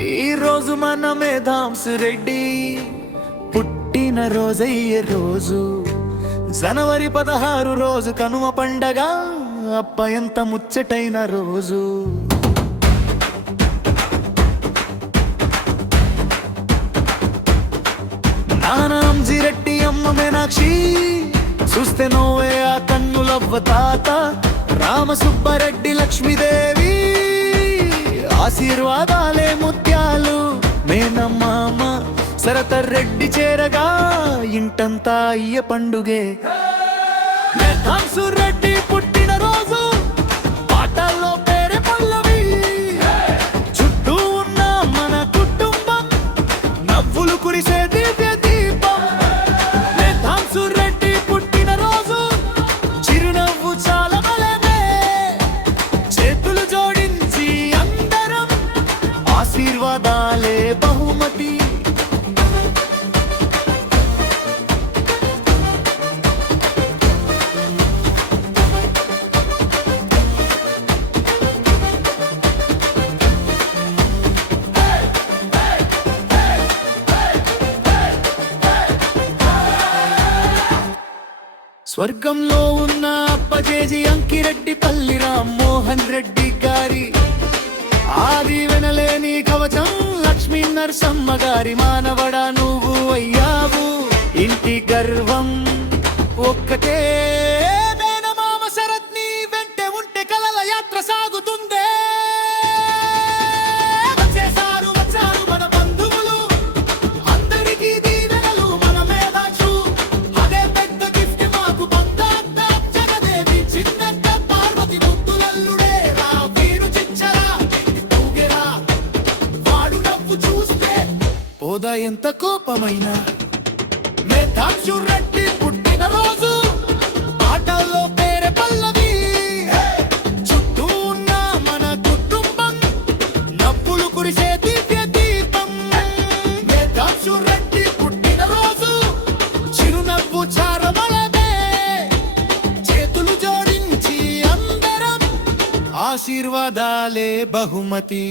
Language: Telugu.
ఈ రోజు మన మేధాంసు రెడ్డి పుట్టిన రోజయ్యే రోజు. జనవరి 16 రోజు కనుమ పండగ, అప్ప ఎంత ముచ్చటైన రోజు. నానాంజి రెడ్డి అమ్మ మీనాక్షి, చూస్తే నోవే ఆ కన్నులవ్వ తాత. రామసుబ్బరెడ్డి లక్ష్మీదేవి, ఆశీర్వాదాలే ముత్యాలు. మేనమామ సరతర్ రెడ్డి చేరగా, ఇంటంతా అయ్య పండుగే. మేధాంసు రెడ్డి పుట్టిన రోజు, పాటల్లో పేరే పల్లవి. చుట్టూ ఉన్న మన కుటుంబం, నవ్వులు కురిసే దివ్య దీపం. మేధాంసు రెడ్డి పుట్టిన రోజు, చిరునవ్వు చాలా బలమే. చేతులు జోడించి అందరం, ఆశీర్వాదాలే బహుమతి. స్వర్గంలో ఉన్న అప్పజేజి అంకిరెడ్డి పల్లి రామ్మోహన్ రెడ్డి గారి, ఆది వినలేని కవచం లక్ష్మీ నరసమ్మ గారి. మానవడా నువ్వు అయ్యావు ఇంటి గర్వం ఒక్కటే. మేనమామ శరత్ నీ వెంటే ఉంటే కలల యాత్ర సాగుతుందే. వచ్చేసారు వచ్చారు మన బంధువులు, అందరికీ దీవెనలు మన మేధాంశు. అదే పెద్ద గిఫ్ట్ మాకు బంధాంత జగదేవి చిన్నక్క పార్వతి ముద్దులల్లుడే. రా వీరు చిచ్చరా తూగెరా, వాడు నవ్వు చూస్తే పోదా ఎంత కోపమైనా. మేధాంశు రెడ్డి పుట్టిన రోజు, ఆటల్లో పేరే పల్లవి. చుట్టూ ఉన్న మన కుటుంబం, నవ్వులు కురిసే దివ్య దీపం. మేధాంశు రెడ్డి పుట్టిన రోజు, చిరునవ్వు చారమలమే. చేతులు జోడించి అందరం, ఆశీర్వాదాలే బహుమతి.